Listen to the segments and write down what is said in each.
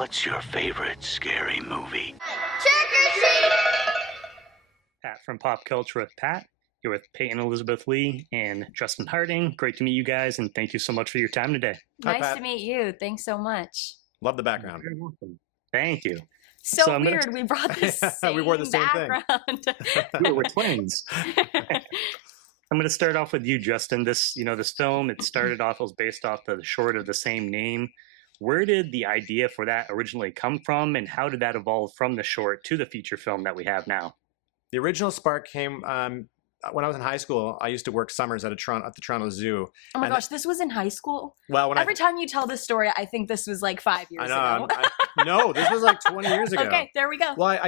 What's your favorite scary movie? Pat from Pop Culture with Pat. Here with Peyton Elizabeth Lee and Justin Harding. Great to meet you guys, and thank you so much for your time today. Hi, Nice Pat. to meet you. Thanks so much. Love the background. You're welcome. Thank you. So weird. We brought the same We wore the same thing. background. We're twins. I'm going to start off with you, Justin. This film, it started off, it was based off the short of the same name. Where did the idea for that originally come from, and how did that evolve from the short to the feature film that we have now? The original spark came when I was in high school. I used to work summers at the Toronto Zoo. Oh my gosh, this was in high school? Well, Every time you tell this story, I think this was like 5 years ago. No, this was like 20 years ago. Okay, there we go. Well, I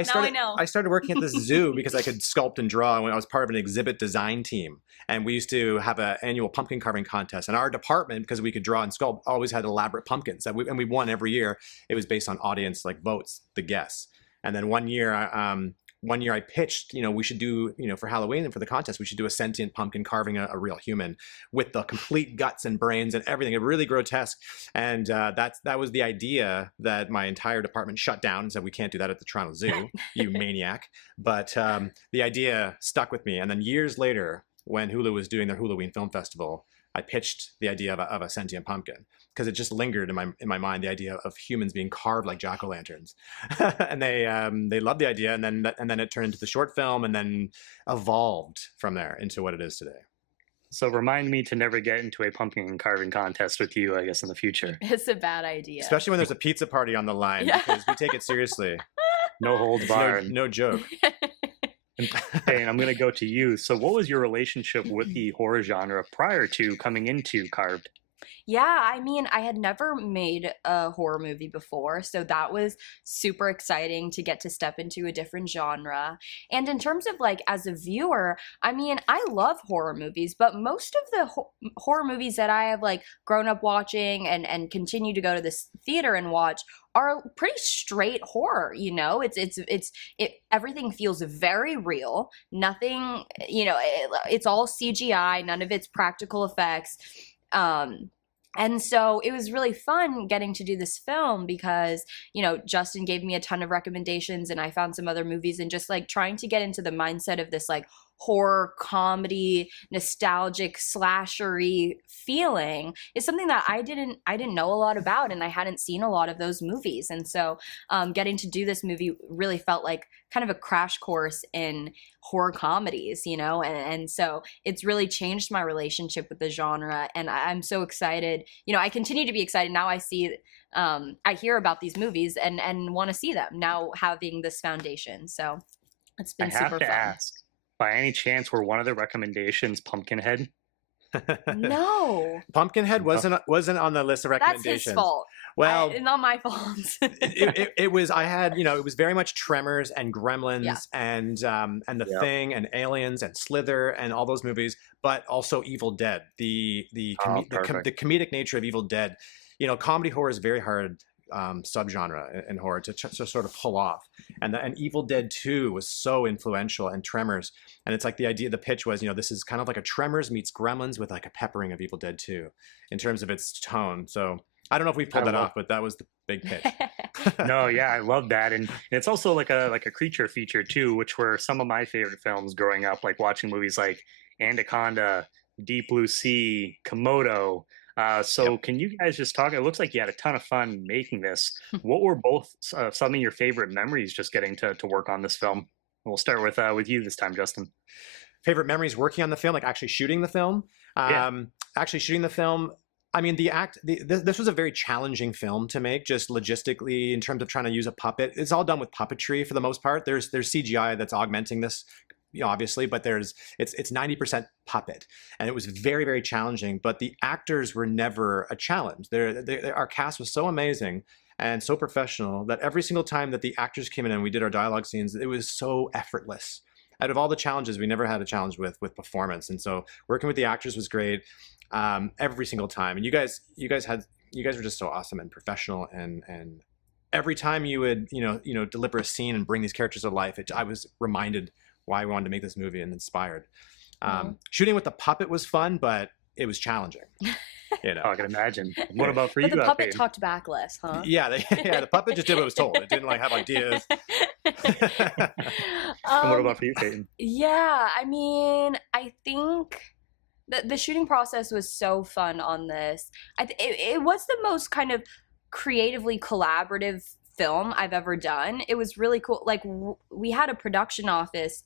I started working at this zoo because I could sculpt and draw when I was part of an exhibit design team. And we used to have an annual pumpkin carving contest. And our department, because we could draw and sculpt, always had elaborate pumpkins. And we won every year. It was based on audience votes, the guests. And then one year I pitched, we should do, for Halloween and for the contest, we should do a sentient pumpkin carving a real human with the complete guts and brains and everything. It really grotesque. And that was the idea that my entire department shut down and said, we can't do that at the Toronto Zoo, you maniac. But the idea stuck with me. And then years later, when Hulu was doing their Halloween Film Festival, I pitched the idea of a sentient pumpkin because it just lingered in my mind, the idea of humans being carved like jack-o'-lanterns. And they loved the idea, and then it turned into the short film and then evolved from there into what it is today. So remind me to never get into a pumpkin carving contest with you, I guess, in the future. It's a bad idea. Especially when there's a pizza party on the line, because we take it seriously. No holds barred. No joke. And I'm going to go to you. So what was your relationship with the horror genre prior to coming into Carved? Yeah, I mean, I had never made a horror movie before, so that was super exciting to get to step into a different genre. And in terms of as a viewer, I mean, I love horror movies, but most of the horror movies that I have grown up watching and continue to go to this theater and watch are pretty straight horror. Everything feels very real. Nothing, it's all CGI, none of it's practical effects. And so it was really fun getting to do this film because, Justin gave me a ton of recommendations and I found some other movies, and just trying to get into the mindset of this horror comedy, nostalgic slashery feeling is something that I didn't know a lot about, and I hadn't seen a lot of those movies. And so getting to do this movie really felt like kind of a crash course in horror comedies, and so it's really changed my relationship with the genre, and I'm so excited. I continue to be excited now. I see I hear about these movies and want to see them now, having this foundation. So it's been super fun. I have to ask, by any chance, were one of the recommendations Pumpkinhead? No. Pumpkinhead wasn't on the list of recommendations. That's his fault. Well, not my fault. it was. I had, it was very much Tremors and Gremlins and The Thing and Aliens and Slither and all those movies, but also Evil Dead. The comedic nature of Evil Dead. Comedy horror is very hard subgenre in horror to sort of pull off. And Evil Dead 2 was so influential, and Tremors. And it's the pitch was, this is kind of like a Tremors meets Gremlins with a peppering of Evil Dead 2 in terms of its tone. So I don't know if we pulled that off, but that was the big pitch. No, yeah, I love that. And it's also like a creature feature too, which were some of my favorite films growing up, watching movies like Anaconda, Deep Blue Sea, Komodo. Can you guys just talk? It looks like you had a ton of fun making this. What were both some of your favorite memories just getting to work on this film? We'll start with you this time, Justin. Favorite memories working on the film, actually shooting the film? Actually shooting the film, I mean, this was a very challenging film to make, just logistically, in terms of trying to use a puppet. It's all done with puppetry for the most part. There's CGI that's augmenting this, obviously, but it's 90% puppet, and it was very, very challenging. But the actors were never a challenge. Our cast was so amazing and so professional that every single time that the actors came in and we did our dialogue scenes, it was so effortless. Out of all the challenges, we never had a challenge with performance, and so working with the actors was great every single time. And you guys were just so awesome and professional, and every time you would deliver a scene and bring these characters to life, I was reminded why we wanted to make this movie and inspired. Shooting with the puppet was fun, but it was challenging. You know. Oh, I can imagine. What about for But you? the puppet Peyton? talked back less, huh? Yeah, the puppet just did what it was told. It didn't like have ideas. And what about for you, Peyton? Yeah, I mean, I think the shooting process was so fun on this. It was the most kind of creatively collaborative film I've ever done. It was really cool. Like we had a production office,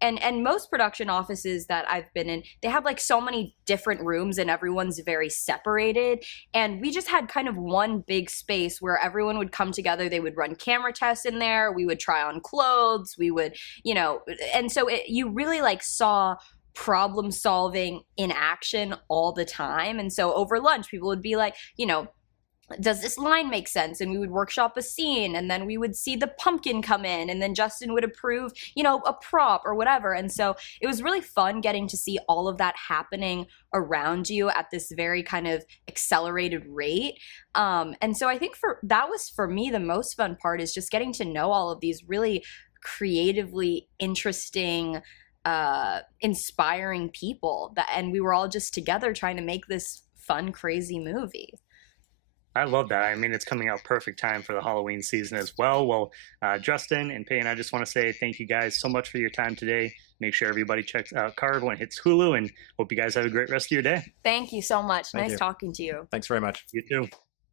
and most production offices that I've been in, they have like so many different rooms and everyone's very separated. And we just had kind of one big space where everyone would come together. They would run camera tests in there. We would try on clothes. We would, you know, and so you really like saw problem solving in action all the time. And so over lunch, people would be like, you know, does this line make sense? And we would workshop a scene, and then we would see the pumpkin come in, and then Justin would approve, you know, a prop or whatever. And so it was really fun getting to see all of that happening around you at this very kind of accelerated rate. And so I think that was for me the most fun part, is just getting to know all of these really creatively interesting, inspiring people and we were all just together trying to make this fun, crazy movie. I love that. I mean, it's coming out perfect time for the Halloween season as well. Well, Justin and Peyton, I just want to say thank you guys so much for your time today. Make sure everybody checks out Card when it hits Hulu, and hope you guys have a great rest of your day. Thank you so much. Thank Nice you. talking to you. Thanks very much. You too.